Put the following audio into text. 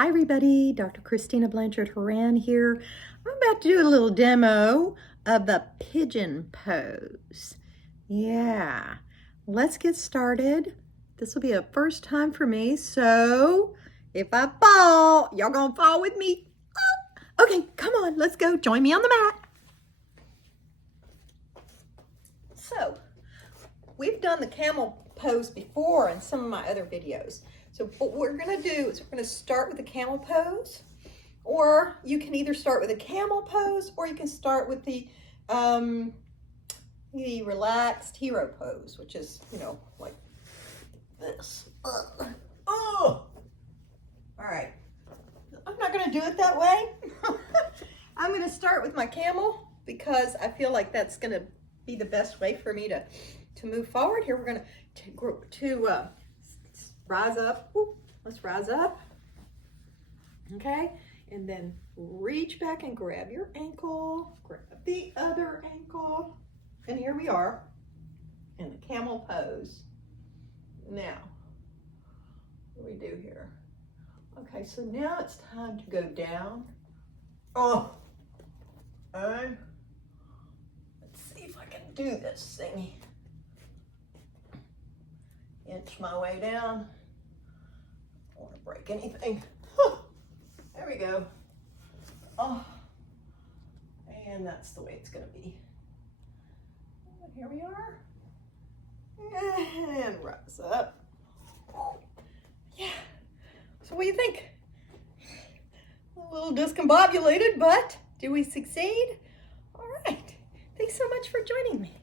Hi everybody, Dr. Christina Blanchard-Horan here. I'm about to do a little demo of the pigeon pose. Yeah, let's get started. This will be a first time for me, so if I fall, y'all gonna fall with me. Oh, okay, come on, let's go. Join me on the mat. So, we've done the camel pose before in some of my other videos. So what we're gonna do is we're gonna start with the camel pose, or you can either start with a camel pose or you can start with the relaxed hero pose, which is, you know, like this. Oh! All right, I'm not gonna do it that way. I'm gonna start with my camel because I feel like that's gonna be the best way for me to move forward. Here we're gonna rise up. Ooh, let's rise up. Okay, and then reach back and grab your ankle, grab the other ankle, and here we are in the camel pose. Now, what do we do here? Okay, so now it's time to go down. Oh, and let's see if I can do this thingy. Inch my way down. I don't want to break anything. There we go. Oh, and that's the way it's going to be. And here we are. And rise up. Yeah. So what do you think? A little discombobulated, but do we succeed? All right. Thanks so much for joining me.